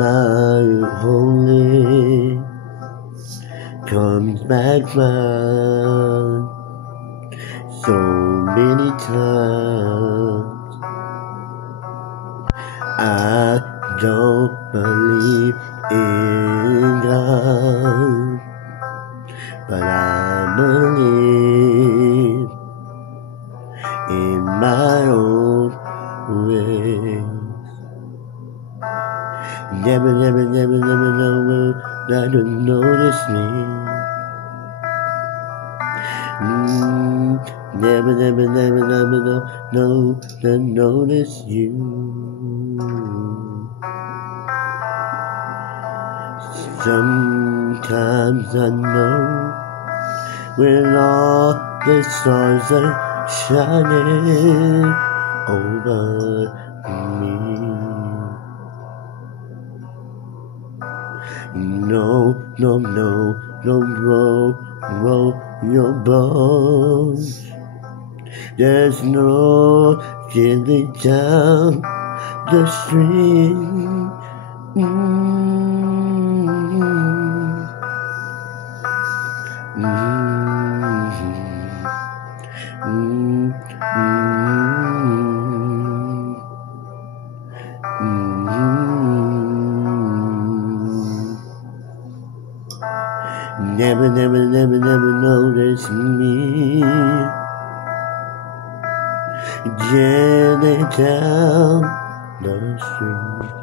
My holy comes back round so many times. I don't believe in God, but I believe in my own way. Never know that you notice me. Never know that notice you. Sometimes I know when all the stars are shining over me. No, roll your bones. There's no getting down the stream. Never notice me. Journey down the street.